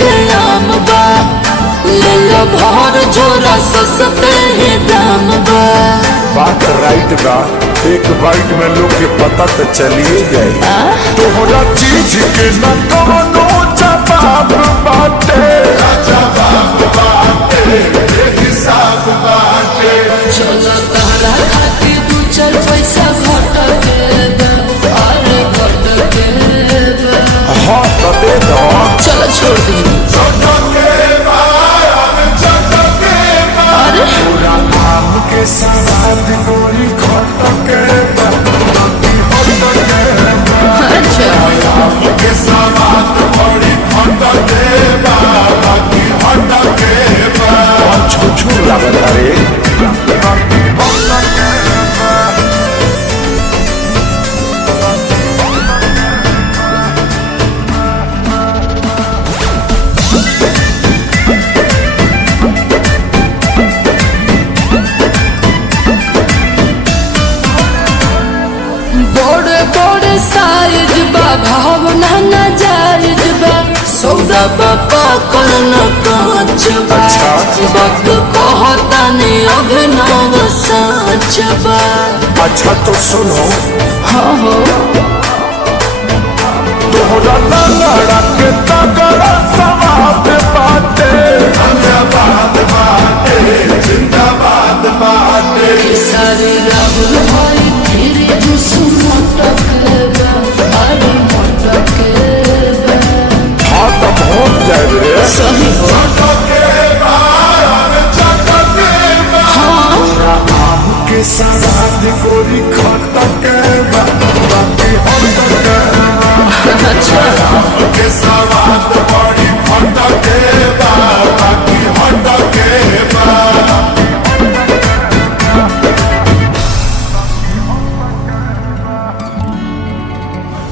के नाम बा ले लो भर झोरा सस्ते ही दाम बा। बात राइट बा, एक बाइट में लोग के पता तो चलिए जाए। तोहरा चीज के न कोनो जवाब बाटे, हिसाब बाटे। चलो तहरा खातिर दू चार पैसा घट के दे, अरे घट के दे। हाँ तो दे दो। चलो छोड़ दी। अरे पूरा आम के सवाद गोरी खट के बा, अच्छा आम के सवाद गोरी खट के बा, बाकी हट के बा। छुछू लागत रे। बड़े बड़े साइज बा भावना न जायज बा सौदा बापा करना कांच बा वक्त कहता ने अभिनव साँच बा। अच्छा तो सुनो, हाँ हो तोहरा लड़ा के तगड़ा सवाब बाटे, जिंदाबाद बाटे, जिंदाबाद बाटे। सारे राहुल भाई तेरे जुस मटक बा, अरे मटक बा। हाँ तो पहुँच जाए रे। सही हो आम के सवाद गोरी खट के बा, बाकी हट के बा। अच्छा